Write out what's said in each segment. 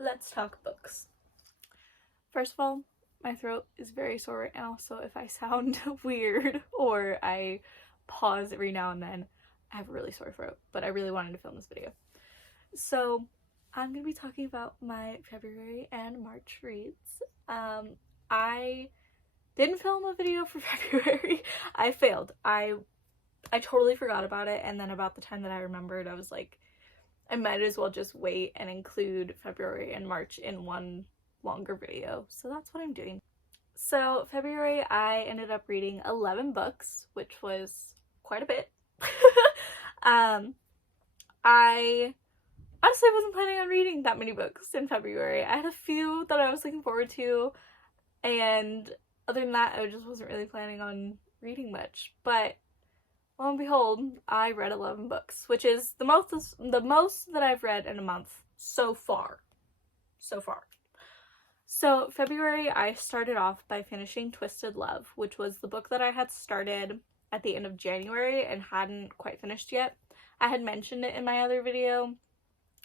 let's talk books. First of all, my throat is very sore right now, so if I sound weird or I pause every now and then, I have a really sore throat, but I really wanted to film this video. So I'm going to be talking about my February and March reads. I didn't film a video for February. I failed. I totally forgot about it, and then about the time that I remembered, I was like, I might as well just wait and include February and March in one longer video. So that's what I'm doing. So February, I ended up reading 11 books, which was quite a bit. I honestly wasn't planning on reading that many books in February. I had a few that I was looking forward to, and other than that, I just wasn't really planning on reading much. But lo and behold, I read 11 books, which is the most that I've read in a month so far. So February, I started off by finishing Twisted Love, which was the book that I had started at the end of January and hadn't quite finished yet. I had mentioned it in my other video,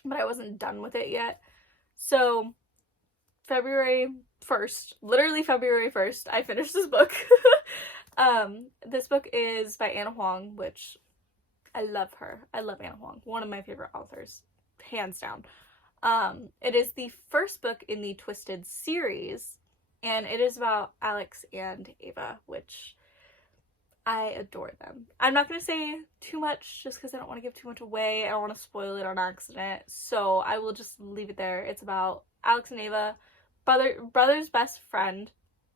but I wasn't done with it yet. So February 1st, literally February 1st, I finished this book. This book is by Anna Huang, which I love her. I love Anna Huang, one of my favorite authors, hands down. It is the first book in the Twisted series, and it is about Alex and Ava, which I adore them. I'm not going to say too much just because I don't want to give too much away. I don't want to spoil it on accident, so I will just leave it there. It's about Alex and Ava, brother's best friend.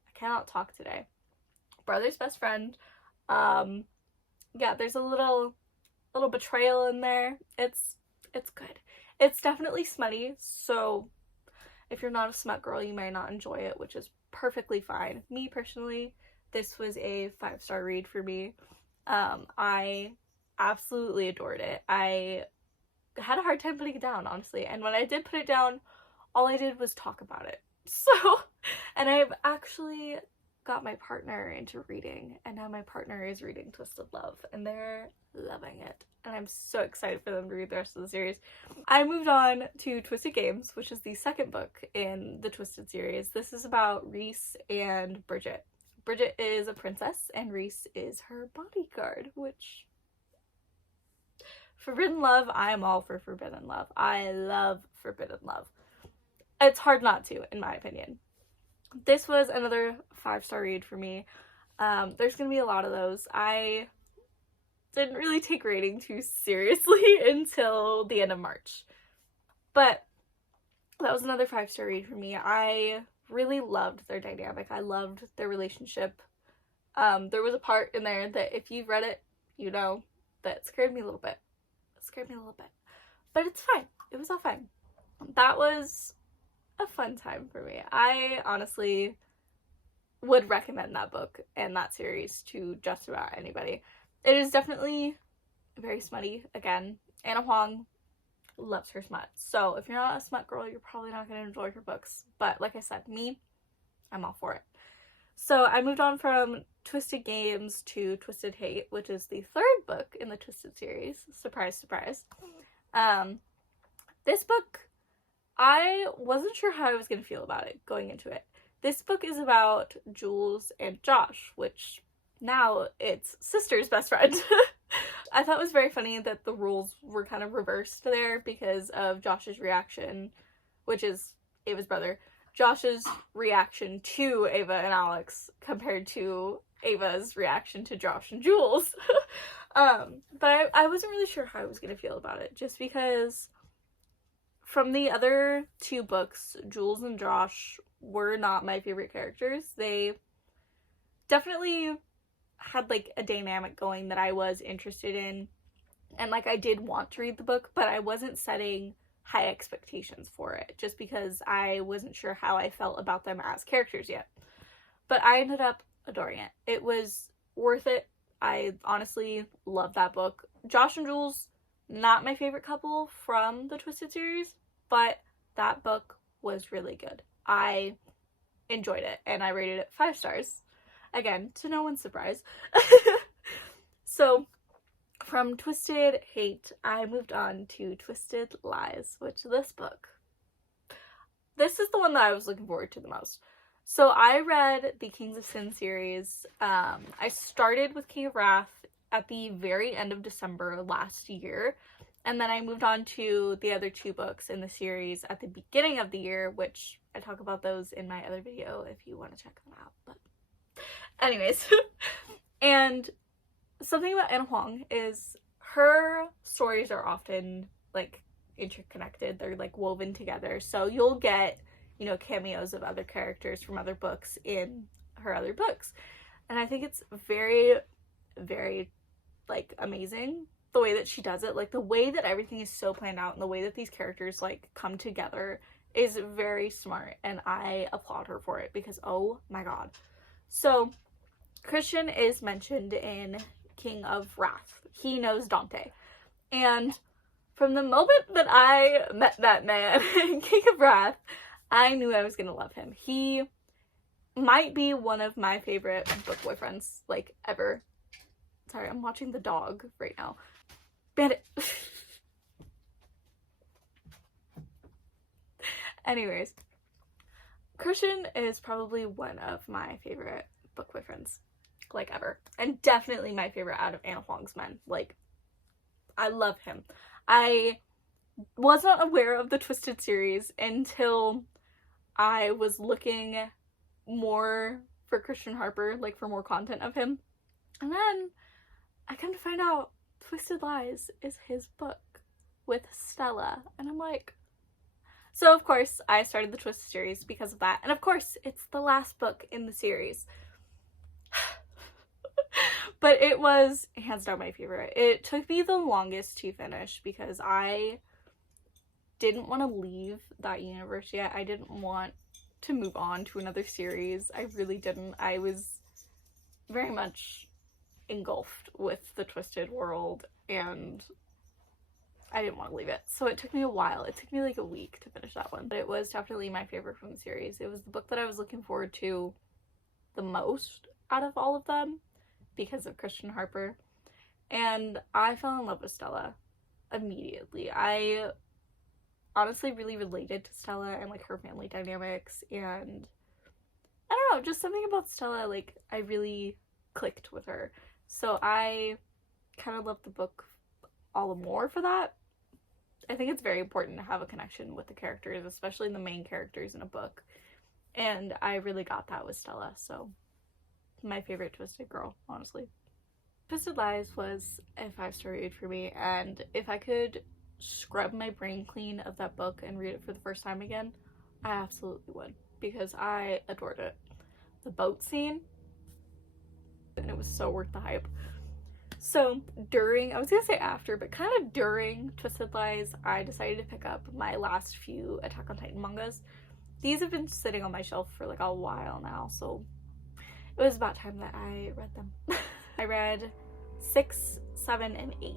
I cannot talk today. Brother's best friend. Yeah, there's a little betrayal in there. It's good. It's definitely smutty, so if you're not a smut girl, you may not enjoy it, which is perfectly fine. Me personally, this was a 5-star read for me. I absolutely adored it. I had a hard time putting it down, honestly, and when I did put it down, all I did was talk about it. So, and I've actually got my partner into reading, and now my partner is reading Twisted Love, and they're loving it, and I'm so excited for them to read the rest of the series. I moved on to Twisted Games, which is the second book in the Twisted series. This is about Reese and Bridget. Bridget is a princess, and Reese is her bodyguard, which... Forbidden love, I am all for forbidden love. I love forbidden love. It's hard not to, in my opinion. This was another 5-star read for me. There's gonna be a lot of those. I didn't really take reading too seriously until the end of March. But that was another 5-star read for me. I really loved their dynamic. I loved their relationship. There was a part in there that if you've read it, you know, that scared me a little bit. But it's fine. It was all fine. That was a fun time for me. I honestly would recommend that book and that series to just about anybody. It is definitely very smutty. Again, Anna Huang loves her smut. So if you're not a smut girl, you're probably not going to enjoy her books. But like I said, me, I'm all for it. So I moved on from Twisted Games to Twisted Hate, which is the third book in the Twisted series. Surprise, surprise. This book, I wasn't sure how I was going to feel about it going into it. This book is about Jules and Josh, which now it's sister's best friend. I thought it was very funny that the roles were kind of reversed there because of Josh's reaction, which is Ava's brother. Josh's reaction to Ava and Alex compared to Ava's reaction to Josh and Jules. But I wasn't really sure how I was going to feel about it, just because from the other two books, Jules and Josh were not my favorite characters. They definitely had like a dynamic going that I was interested in, and like I did want to read the book, but I wasn't setting high expectations for it just because I wasn't sure how I felt about them as characters yet. But I ended up adoring it. It was worth it. I honestly love that book. Josh and Jules, not my favorite couple from the Twisted series, but that book was really good. I enjoyed it, and I rated it 5 stars. Again, to no one's surprise. So, from Twisted Hate, I moved on to Twisted Lies, which this book, this is the one that I was looking forward to the most. So I read the Kings of Sin series. I started with King of Wrath at the very end of December last year, and then I moved on to the other 2 books in the series at the beginning of the year, which I talk about those in my other video if you want to check them out. But anyways, and something about Anna Huang is her stories are often like interconnected. They're like woven together. So you'll get, you know, cameos of other characters from other books in her other books. And I think it's very, very like amazing the way that she does it. Like the way that everything is so planned out and the way that these characters like come together is very smart, and I applaud her for it because oh my god. So Christian is mentioned in King of Wrath. He knows Dante. And from the moment that I met that man in King of Wrath, I knew I was gonna love him. He might be one of my favorite book boyfriends, like, ever. Sorry, I'm watching the dog right now. Bandit. Anyways, Christian is probably one of my favorite book boyfriends, like, ever. And definitely my favorite out of Anna Huang's men. Like, I love him. I was not aware of the Twisted series until I was looking more for Christian Harper, like for more content of him. And then I come to find out Twisted Lies is his book with Stella. And I'm like, so of course I started the Twisted series because of that. And of course it's the last book in the series. But it was hands down my favorite. It took me the longest to finish because I didn't want to leave that universe yet. I didn't want to move on to another series. I really didn't. I was very much engulfed with the Twisted world and I didn't want to leave it. So it took me a while. It took me like a week to finish that one. But it was definitely my favorite from the series. It was the book that I was looking forward to the most out of all of them because of Christian Harper. And I fell in love with Stella immediately. I honestly really related to Stella and like her family dynamics, and I don't know, just something about Stella, like I really clicked with her. So I kind of loved the book all the more for that. I think it's very important to have a connection with the characters, especially the main characters in a book. And I really got that with Stella, so my favorite Twisted girl, honestly. Twisted Lies was a 5-star read for me, and if I could scrub my brain clean of that book and read it for the first time again, I absolutely would, because I adored it. The boat scene, and it was so worth the hype. So during, I was gonna say after, but kind of during Twisted Lies, I decided to pick up my last few Attack on Titan mangas. These have been sitting on my shelf for like a while now, so it was about time that I read them. I read 6, 7, and 8,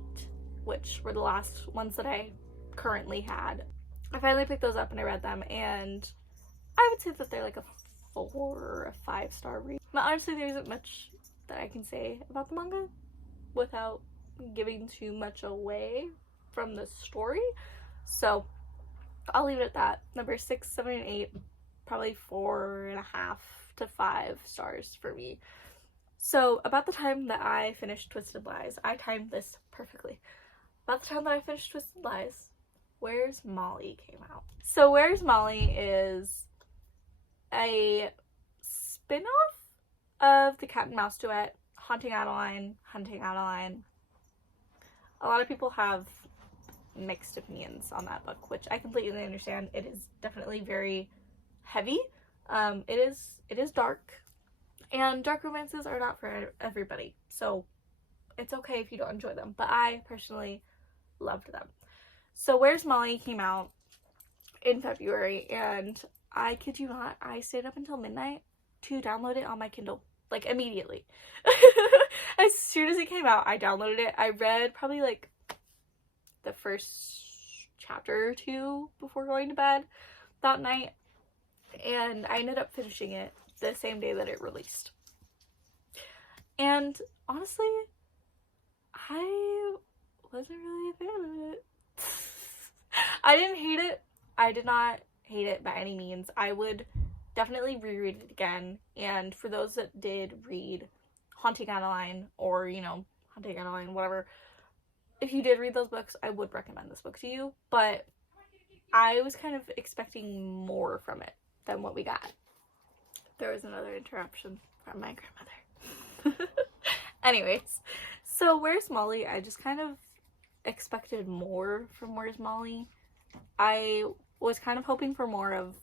which were the last ones that I currently had. I finally picked those up and I read them, and I would say that they're like a 4 or a 5-star read. But honestly, there isn't much that I can say about the manga without giving too much away from the story. So I'll leave it at that. Number 6, 7, and 8, probably 4.5 to 5 stars for me. So about the time that I finished Twisted Lies, I timed this perfectly. About the time that I finished Twisted Lies, Where's Molly came out. So Where's Molly is a spin-off of the Cat and Mouse duet, Haunting Adeline, Hunting Adeline. A lot of people have mixed opinions on that book, which I completely understand. It is definitely very heavy. It is dark, and dark romances are not for everybody, so it's okay if you don't enjoy them, but I personally loved them. So Where's Molly came out in February, and I kid you not, I stayed up until midnight to download it on my Kindle, like immediately. As soon as it came out, I downloaded it. I read probably like the first chapter or 2 before going to bed that night, and I ended up finishing it the same day that it released. And honestly, I wasn't really a fan of it. I didn't hate it. I did not hate it by any means. I would definitely reread it again. And for those that did read Haunting Adeline, or, you know, Haunting Adeline, whatever, if you did read those books, I would recommend this book to you. But I was kind of expecting more from it than what we got. There was another interruption from my grandmother. Anyways, so Where's Molly? I just kind of expected more from Where's Molly. I was kind of hoping for more of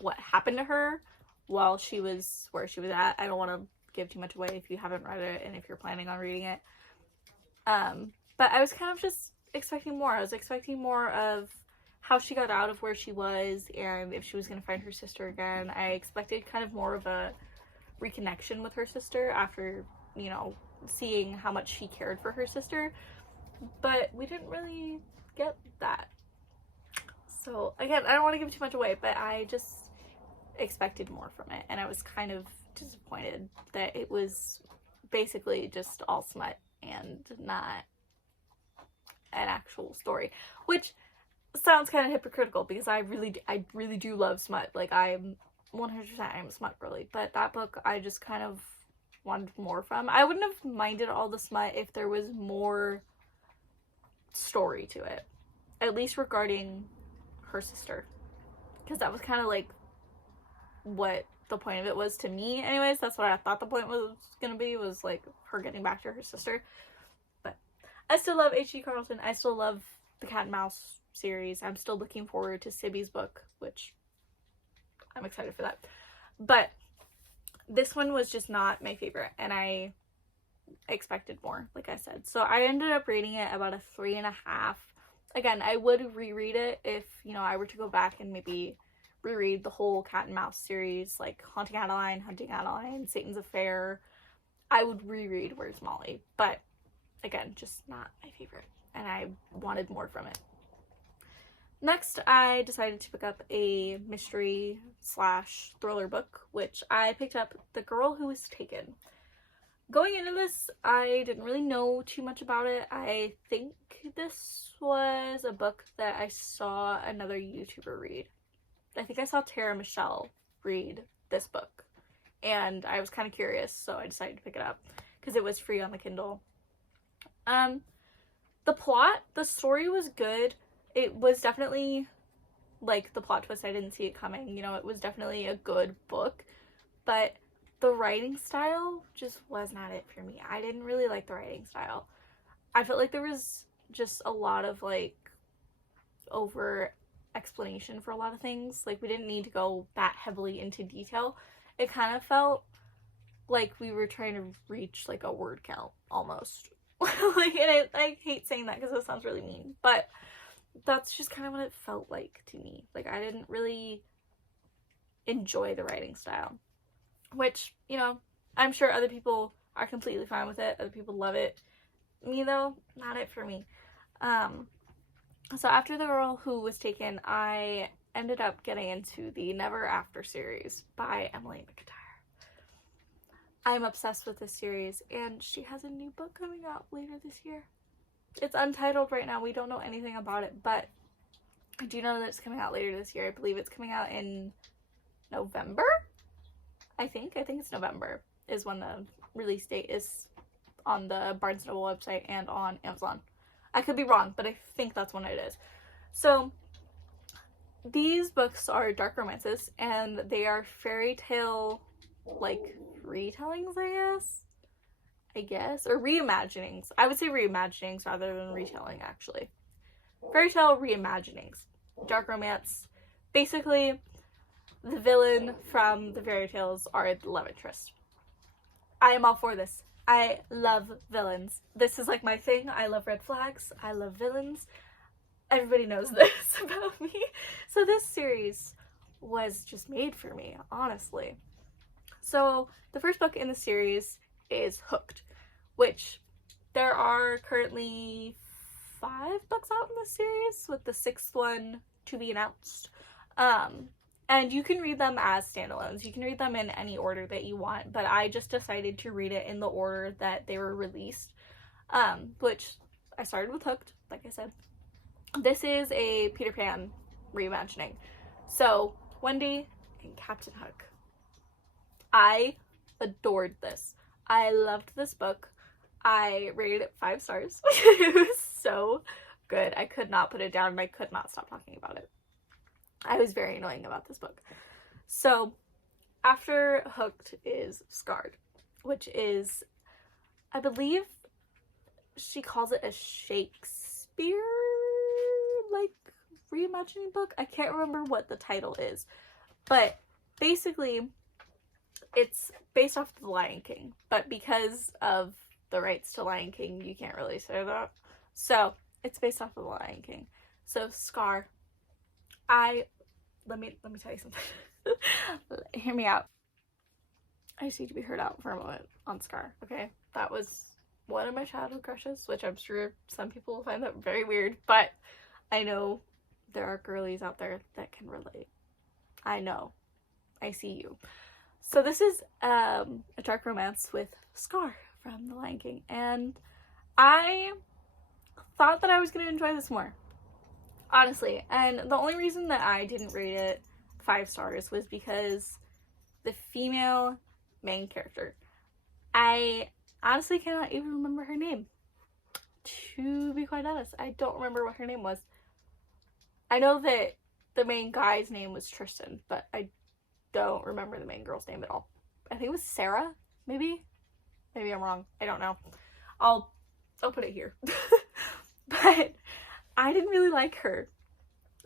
what happened to her while she was where she was at. I don't want to give too much away if you haven't read it and if you're planning on reading it. But I was kind of just expecting more. I was expecting more of how she got out of where she was and if she was going to find her sister again. I expected kind of more of a reconnection with her sister after, you know, seeing how much she cared for her sister. But we didn't really get that. So, again, I don't want to give too much away, but I just expected more from it. And I was kind of disappointed that it was basically just all smut and not an actual story. Which sounds kind of hypocritical because I really do love smut. Like, I'm 100% I'm a smut girly. But that book, I just kind of wanted more from. I wouldn't have minded all the smut if there was more story to it. At least regarding her sister, because that was kind of like what the point of it was to me. Anyways, that's what I thought the point was gonna be, was like her getting back to her sister. But I still love H.G. Carlton. I still love the Cat and Mouse series. I'm still looking forward to Sibby's book, which I'm excited for that. But this one was just not my favorite, and I expected more, like I said. So I ended up rating it about a 3.5. Again, I would reread it if, you know, I were to go back and maybe reread the whole Cat and Mouse series, like Haunting Adeline, Satan's Affair. I would reread Where's Molly, but again, just not my favorite, and I wanted more from it. Next, I decided to pick up a mystery / thriller book, which I picked up The Girl Who Was Taken. Going into this, I didn't really know too much about it. I think this was a book that I saw another YouTuber read. I think I saw Tara Michelle read this book, and I was kind of curious, so I decided to pick it up because it was free on the Kindle. The plot, the story was good. It was definitely, like, the plot twist, I didn't see it coming. You know, it was definitely a good book, but the writing style just was not it for me. I didn't really like the writing style. I felt like there was just a lot of, like, over explanation for a lot of things. Like, we didn't need to go that heavily into detail. It kind of felt like we were trying to reach, like, a word count, almost. Like, and I hate saying that because it sounds really mean, but that's just kind of what it felt like to me. Like, I didn't really enjoy the writing style. Which, you know, I'm sure other people are completely fine with it. Other people love it. Me, though, not it for me. So after The Girl Who Was Taken, I ended up getting into the Never After series by Emily McIntyre. I'm obsessed with this series, and she has a new book coming out later this year. It's untitled right now. We don't know anything about it, but I do know that it's coming out later this year. I believe it's coming out in November? I think it's November is when the release date is on the Barnes & Noble website and on Amazon. I could be wrong, but I think that's when it is. So these books are dark romances, and they are fairy tale, like, retellings, I guess, or reimaginings. I would say reimaginings rather than retelling, actually. Fairy tale reimaginings. Dark romance. Basically, the villain from the fairy tales are the love interest. I am all for this. I love villains. This is like my thing. I love red flags. I love villains. Everybody knows this about me. So this series was just made for me, honestly. So the first book in the series is Hooked, which there are currently 5 books out in the series, with the 6th one to be announced. And you can read them as standalones. You can read them in any order that you want, but I just decided to read it in the order that they were released, which I started with Hooked, like I said. This is a Peter Pan reimagining. So, Wendy and Captain Hook. I adored this. I loved this book. I rated it 5 stars. It was so good. I could not put it down and I could not stop talking about it. I was very annoying about this book. So, after Hooked is Scarred, which is, I believe she calls it a Shakespeare, like, reimagining book. I can't remember what the title is, but basically it's based off The Lion King, but because of the rights to Lion King, you can't really say that. So it's based off of The Lion King. So Scar, let me tell you something. Hear me out. I just need to be heard out for a moment on Scar, okay? That was one of my childhood crushes, which I'm sure some people will find that very weird, but I know there are girlies out there that can relate. I know. I see you. So this is a dark romance with Scar from The Lion King, and I thought that I was going to enjoy this more, honestly. And the only reason that I didn't rate it 5 stars was because the female main character, I honestly cannot even remember her name. To be quite honest, I don't remember what her name was. I know that the main guy's name was Tristan, but I don't remember the main girl's name at all. I think it was Sarah, maybe? Maybe I'm wrong. I don't know. I'll put it here. But I didn't really like her.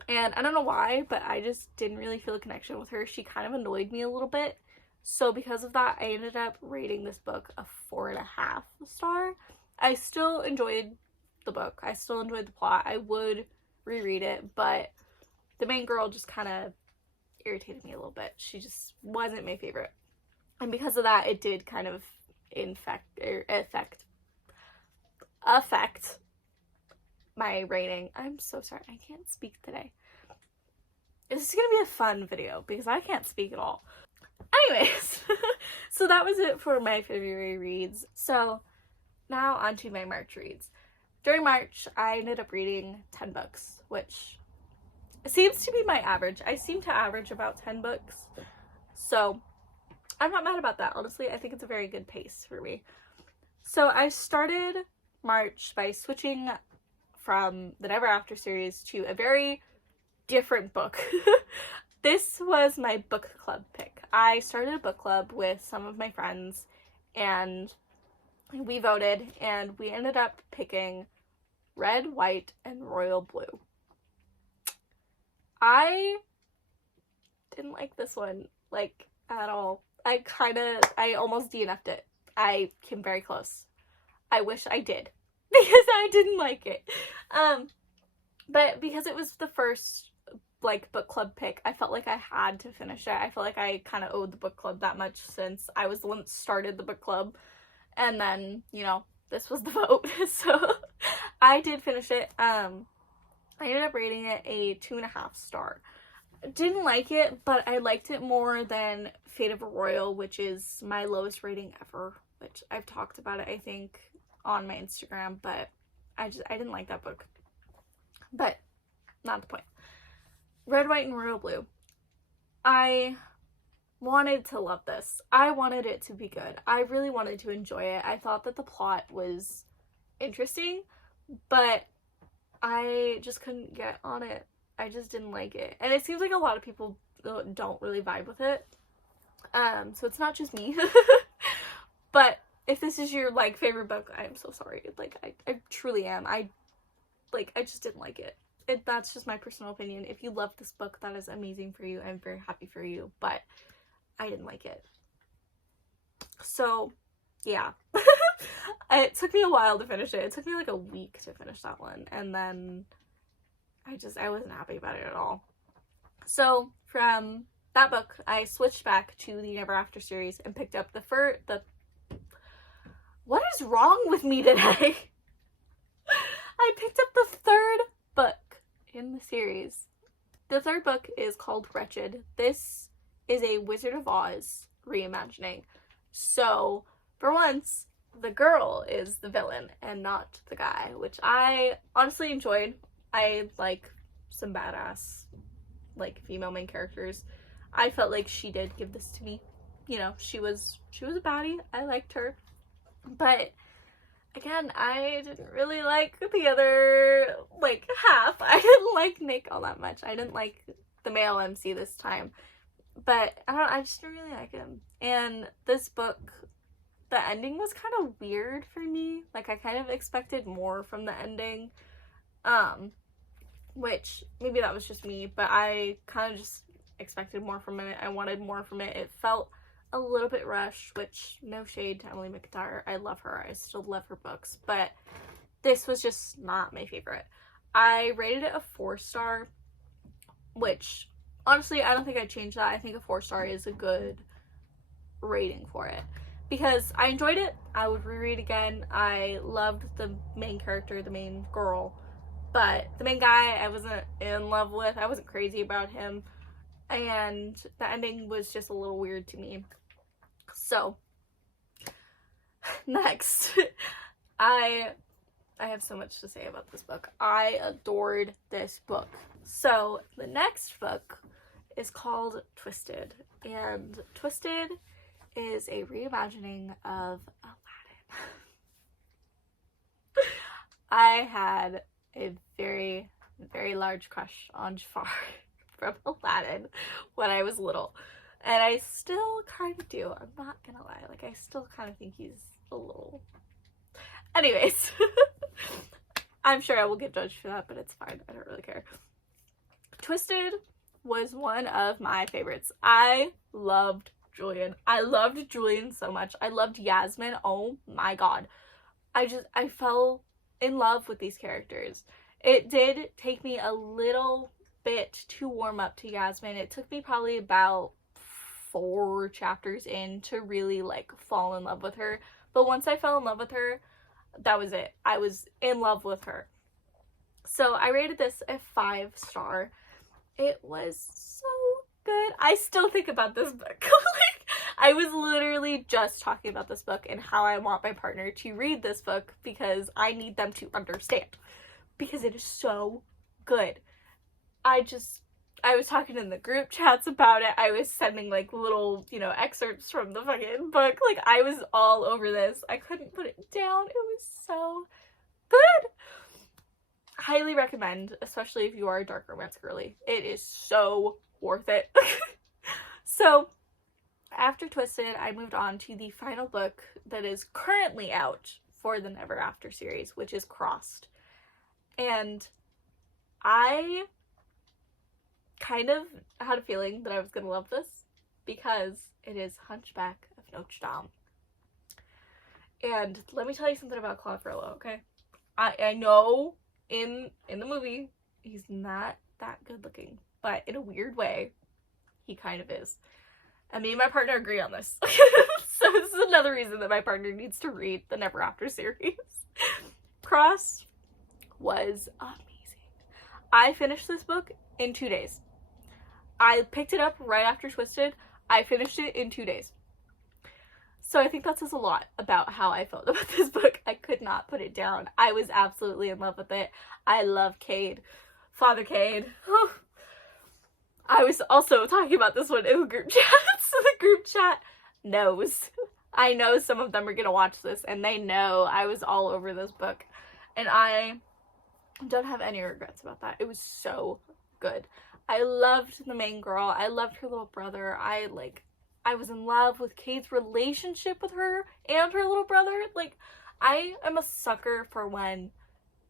And I don't know why, but I just didn't really feel a connection with her. She kind of annoyed me a little bit. So because of that, I ended up rating this book a 4.5 star. I still enjoyed the book. I still enjoyed the plot. I would reread it, but the main girl just kind of irritated me a little bit. She just wasn't my favorite. And because of that, it did kind of affect my rating. I'm so sorry. I can't speak today. This is going to be a fun video because I can't speak at all. Anyways, so that was it for my February reads. So now on to my March reads. During March, I ended up reading 10 books, which seems to be my average. I seem to average about 10 books. So I'm not mad about that, honestly. I think it's a very good pace for me. So I started March by switching from the Never After series to a very different book. This was my book club pick. I started a book club with some of my friends and we voted and we ended up picking Red, White, and Royal Blue. I didn't like this one, like, at all. I almost DNF'd it. I came very close. I wish I did, because I didn't like it. But because it was the first, like, book club pick, I felt like I had to finish it. I felt like I kind of owed the book club that much since I was the one that started the book club. And then, you know, this was the vote. So I did finish it. I ended up rating it a 2.5 star. Didn't like it, but I liked it more than Fate of a Royal, which is my lowest rating ever, which I've talked about it, I think, on my Instagram, but I didn't like that book. But not the point. Red, White, and Royal Blue. I wanted to love this. I wanted it to be good. I really wanted to enjoy it. I thought that the plot was interesting, but I just couldn't get on it. I just didn't like it. And it seems like a lot of people don't really vibe with it. So it's not just me. But if this is your, like, favorite book, I'm so sorry. Like, I truly am. I just didn't like it. That's just my personal opinion. If you love this book, that is amazing for you. I'm very happy for you. But I didn't like it. So, yeah. It took me a while to finish it. It took me like a week to finish that one. And then I wasn't happy about it at all. So from that book, I switched back to the Never After series and picked up what is wrong with me today? I picked up the 3rd book in the series. The 3rd book is called Wretched. This is a Wizard of Oz reimagining. So for once, the girl is the villain and not the guy, which I honestly enjoyed. I like some badass like, female main characters. I felt like she did give this to me. You know, she was a baddie. I liked her. But again, I didn't really like the other, like, half. I didn't like Nick all that much. I didn't like the male MC this time. But I just didn't really like him. And this book, the ending was kind of weird for me. Like, I kind of expected more from the ending. Which, maybe that was just me, but I kind of just expected more from it. I wanted more from it. It felt a little bit rushed, which, no shade to Emily McIntyre. I love her. I still love her books, but this was just not my favorite. I rated it a 4-star, which, honestly, I don't think I'd change that. I think a 4-star is a good rating for it. Because I enjoyed it. I would reread again. I loved the main character, the main girl. But the main guy, I wasn't in love with. I wasn't crazy about him. And the ending was just a little weird to me. So, next. I have so much to say about this book. I adored this book. So, the next book is called Twisted. And Twisted is a reimagining of Aladdin. I had a very, very large crush on Jafar from Aladdin when I was little. And I still kind of do. I'm not gonna lie. Like, I still kind of think he's a little... Anyways. I'm sure I will get judged for that, but it's fine. I don't really care. Twisted was one of my favorites. I loved Julian. I loved Julian so much. I loved Yasmin. Oh my god. I fell in love with these characters. It did take me a little bit to warm up to Yasmin. It took me probably about 4 chapters in to really, like, fall in love with her. But once I fell in love with her, that was it. I was in love with her. So I rated this a 5-star. It was so good. I still think about this book. Like, I was literally just talking about this book and how I want my partner to read this book because I need them to understand. Because it is so good. I was talking in the group chats about it. I was sending, like, little, you know, excerpts from the fucking book. Like, I was all over this. I couldn't put it down. It was so good. Highly recommend, especially if you are a dark romance girly. It is so worth it. So, after Twisted, I moved on to the final book that is currently out for the Never After series, which is Crossed. And I kind of had a feeling that I was going to love this because it is Hunchback of Notre Dame. And let me tell you something about Claude Frollo, okay? I know in the movie he's not that good looking, but in a weird way, he kind of is. And me and my partner agree on this. So this is another reason that my partner needs to read the Never After series. Cross was amazing. I finished this book in 2 days. I picked it up right after Twisted. I finished it in 2 days. So I think that says a lot about how I felt about this book. I could not put it down. I was absolutely in love with it. I love Cade. Father Cade. I was also talking about this one in the group chat. So the group chat knows. I know some of them are going to watch this and they know I was all over this book. And I don't have any regrets about that. It was so good. I loved the main girl. I loved her little brother. I was in love with Cade's relationship with her and her little brother. Like, I am a sucker for when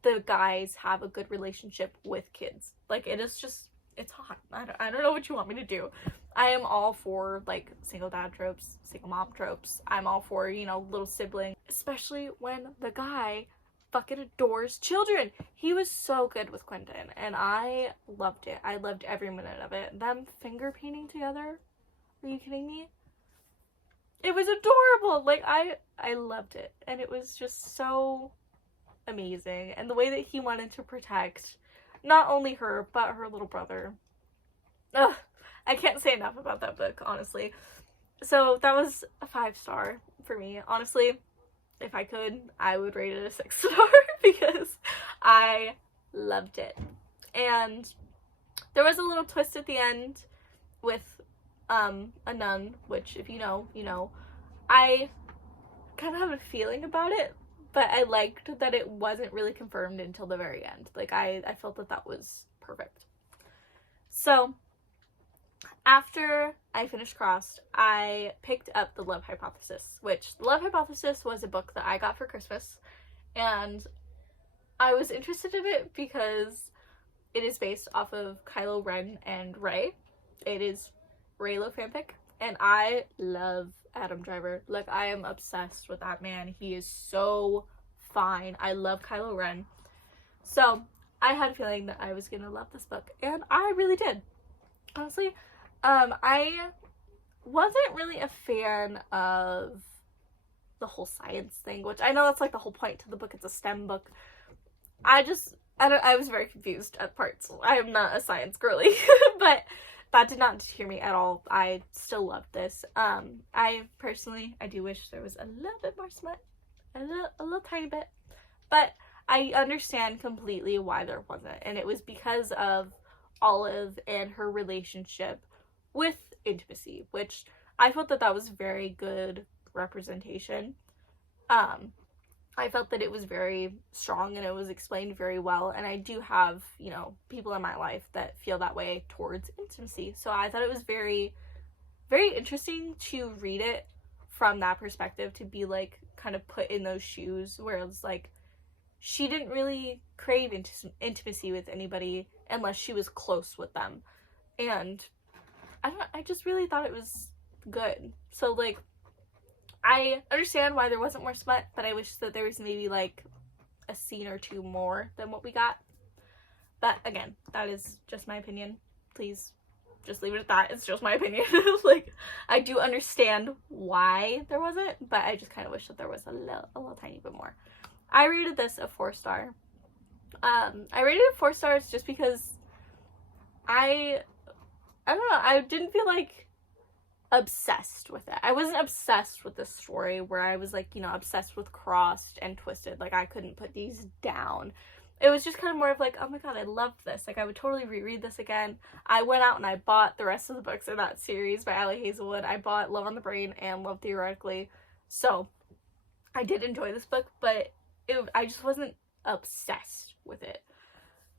the guys have a good relationship with kids. Like, it is just, it's hot. I don't know what you want me to do. I am all for, like, single dad tropes, single mom tropes. I'm all for, you know, little sibling. Especially when the guy fucking adores children. He was so good with Quentin, and I loved it. I loved every minute of it. Them finger painting together. Are you kidding me? It was adorable. Like, I loved it. And it was just so amazing. And the way that he wanted to protect not only her, but her little brother. Ugh. I can't say enough about that book, honestly. So that was a 5-star for me. Honestly, if I could, I would rate it a 6-star because I loved it. And There was a little twist at the end with a nun, which if you know, you know. I kind of have a feeling about it, but I liked that it wasn't really confirmed until the very end. Like, I felt that that was perfect. So, after I finished Crossed, I picked up The Love Hypothesis, which The Love Hypothesis was a book that I got for Christmas, and I was interested in it because it is based off of Kylo Ren and Rey. It is Reylo fanfic, and I love Adam Driver. Like, I am obsessed with that man. He is so fine. I love Kylo Ren. So, I had a feeling that I was gonna love this book, and I really did. Honestly, I wasn't really a fan of the whole science thing, which I know that's like the whole point to the book. It's a STEM book. I was very confused at parts. I am not a science girly, but that did not deter me at all. I still loved this. I do wish there was a little bit more smut, a little tiny bit, but I understand completely why there wasn't, and it was because of Olive and her relationship with intimacy, which I felt that that was very good representation. I felt that it was very strong and it was explained very well, and I do have, you know, people in my life that feel that way towards intimacy. So I thought it was very, very interesting to read it from that perspective, to be like kind of put in those shoes where it's like she didn't really crave intimacy with anybody unless she was close with them. And I just really thought it was good. So like, I understand why there wasn't more smut, but I wish that there was maybe like a scene or two more than what we got. But again, that is just my opinion. Please just leave it at that. It's just my opinion. Like, I do understand why there wasn't, but I just kind of wish that there was a little tiny bit more. I rated this a 4-star. I rated it 4 stars just because I don't know, I didn't feel like obsessed with it. I wasn't obsessed with the story where I was like, you know, obsessed with Crossed and Twisted. Like, I couldn't put these down. It was just kind of more of like, oh my god, I loved this. Like, I would totally reread this again. I went out and I bought the rest of the books in that series by Allie Hazelwood. I bought Love on the Brain and Love Theoretically. So, I did enjoy this book, but I just wasn't obsessed with it.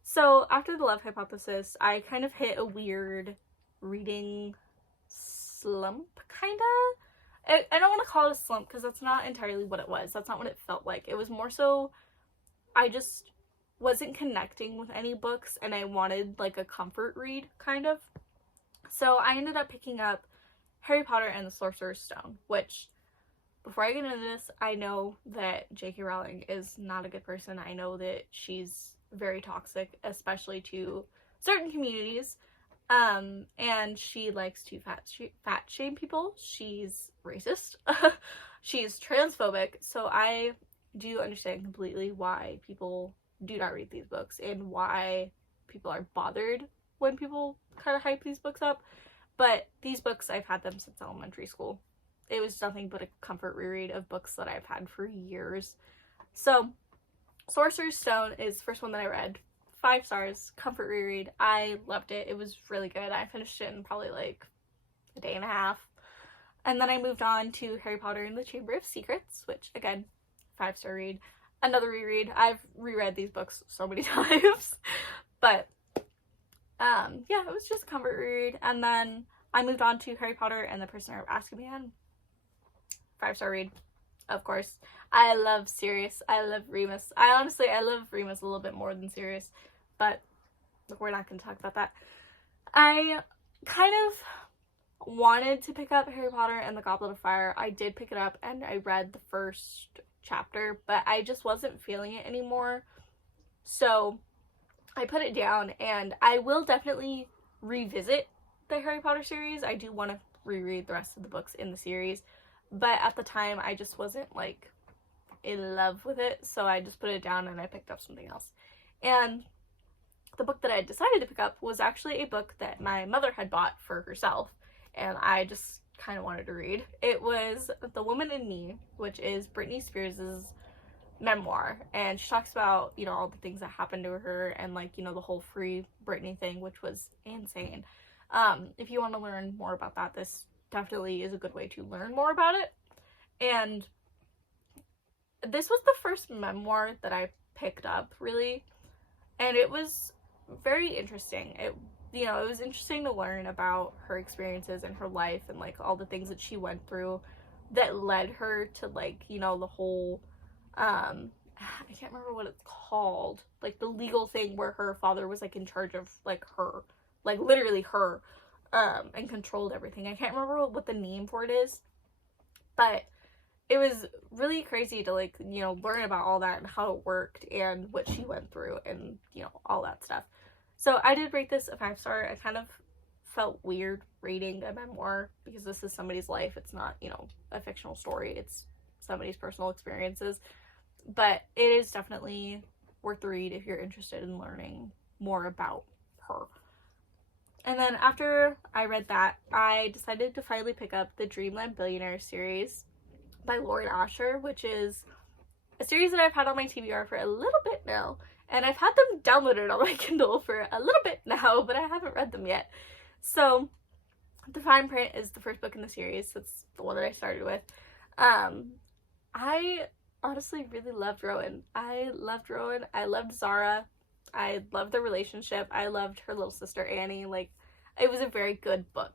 So, after The Love Hypothesis, I kind of hit a weird reading slump, kind of. I don't want to call it a slump because that's not entirely what it was. That's not what it felt like. It was more so I just wasn't connecting with any books and I wanted like a comfort read, kind of. So I ended up picking up Harry Potter and the Sorcerer's Stone, which, before I get into this, I know that J.K. Rowling is not a good person. I know that she's very toxic, especially to certain communities. And she likes to fat shame people. She's racist. She's transphobic. So I do understand completely why people do not read these books and why people are bothered when people kind of hype these books up. But these books, I've had them since elementary school. It was nothing but a comfort reread of books that I've had for years. So, Sorcerer's Stone is the first one that I read. 5 stars, comfort reread. I loved it. It was really good. I finished it in probably like a day and a half. And then I moved on to Harry Potter and the Chamber of Secrets, which, again, 5-star read. Another reread. I've reread these books so many times. But, yeah, it was just a comfort reread. And then I moved on to Harry Potter and the Prisoner of Azkaban. 5-star read, of course. I love Sirius. I love Remus. I love Remus a little bit more than Sirius, but we're not going to talk about that. I kind of wanted to pick up Harry Potter and the Goblet of Fire. I did pick it up and I read the first chapter, but I just wasn't feeling it anymore. So I put it down, and I will definitely revisit the Harry Potter series. I do want to reread the rest of the books in the series, but at the time I just wasn't like in love with it, so I just put it down and I picked up something else. And the book that I decided to pick up was actually a book that my mother had bought for herself, and I just kind of wanted to read. It was The Woman in Me, which is Britney Spears' memoir, and she talks about, you know, all the things that happened to her and, like, you know, the whole Free Britney thing, which was insane. If you want to learn more about that, this definitely is a good way to learn more about it. And this was the first memoir that I picked up, really, and it was very interesting. It, you know, it was interesting to learn about her experiences and her life and, like, all the things that she went through that led her to, like, you know, the whole I can't remember what it's called, like the legal thing where her father was, like, in charge of, like, her, like, literally her, and controlled everything. I can't remember what the name for it is, but it was really crazy to, like, you know, learn about all that and how it worked and what she went through and, you know, all that stuff. So I did rate this a 5-star. I kind of felt weird rating a memoir because this is somebody's life. It's not, you know, a fictional story. It's somebody's personal experiences. But it is definitely worth the read if you're interested in learning more about her. And then after I read that, I decided to finally pick up the Dreamland Billionaire series by Lauren Asher, which is a series that I've had on my TBR for a little bit now. And I've had them downloaded on my Kindle for a little bit now, but I haven't read them yet. So The Fine Print is the first book in the series. That's the one that I started with. I honestly really loved Rowan. I loved Rowan. I loved Zara. I loved their relationship. I loved her little sister Annie. Like, it was a very good book.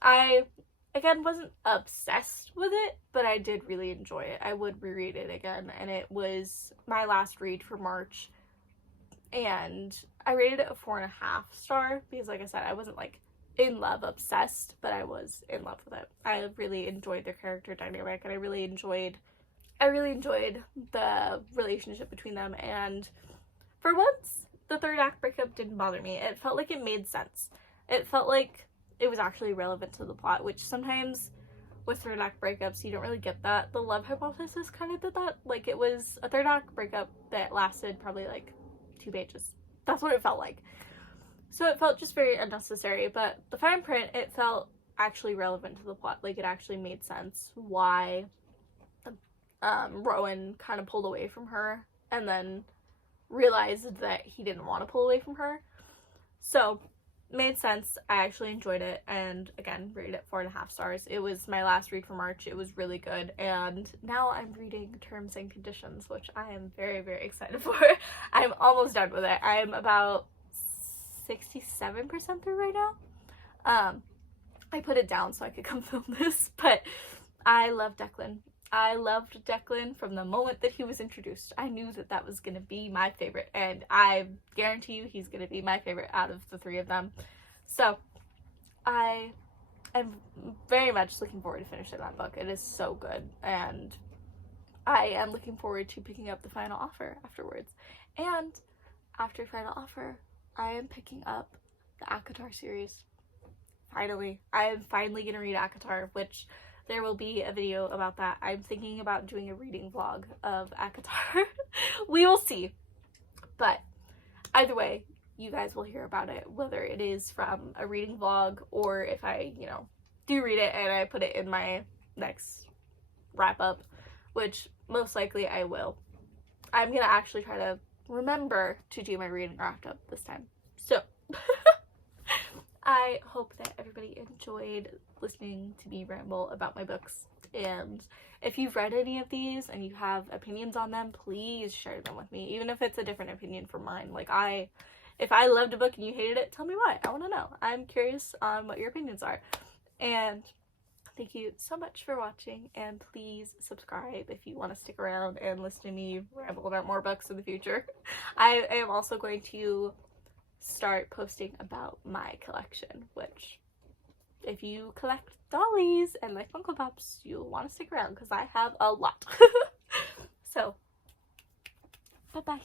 I, again, wasn't obsessed with it, but I did really enjoy it. I would reread it again, and it was my last read for March. And I rated it a 4.5 star because, like I said, I wasn't, like, in love, obsessed, but I was in love with it. I really enjoyed their character dynamic, and I really enjoyed the relationship between them. And for once, the third act breakup didn't bother me. It felt like it made sense. It felt like it was actually relevant to the plot, which sometimes with third act breakups you don't really get that. The Love Hypothesis kind of did that. Like, it was a third act breakup that lasted probably like 2 pages. That's what it felt like. So it felt just very unnecessary. But The Fine Print, it felt actually relevant to the plot. Like, it actually made sense why Rowan kind of pulled away from her and then realized that he didn't want to pull away from her. So made sense. I actually enjoyed it, and again, rated it 4.5 stars. It was my last read for March. It was really good, and now I'm reading Terms and Conditions, which I am very, very excited for. I'm almost done with it. I'm about 67% through right now. I put it down so I could come film this, but I love Declan. I loved Declan from the moment that he was introduced. I knew that that was going to be my favorite, and I guarantee you he's going to be my favorite out of the 3 of them. So I am very much looking forward to finishing that book. It is so good, and I am looking forward to picking up The Final Offer afterwards. And after Final Offer, I am picking up the ACOTAR series. Finally. I am finally going to read ACOTAR, which there will be a video about that. I'm thinking about doing a reading vlog of ACOTAR. We will see. But either way, you guys will hear about it, whether it is from a reading vlog or if I, you know, do read it and I put it in my next wrap up, which most likely I will. I'm gonna actually try to remember to do my reading wrap up this time. So I hope that everybody enjoyed listening to me ramble about my books, and if you've read any of these and you have opinions on them, please share them with me, even if it's a different opinion from mine. Like, if I loved a book and you hated it, tell me why. I want to know. I'm curious on what your opinions are. And thank you so much for watching, and please subscribe if you want to stick around and listen to me ramble about more books in the future. I am also going to start posting about my collection, which, if you collect dollies and like Funko Pops, you'll want to stick around because I have a lot. So, bye-bye.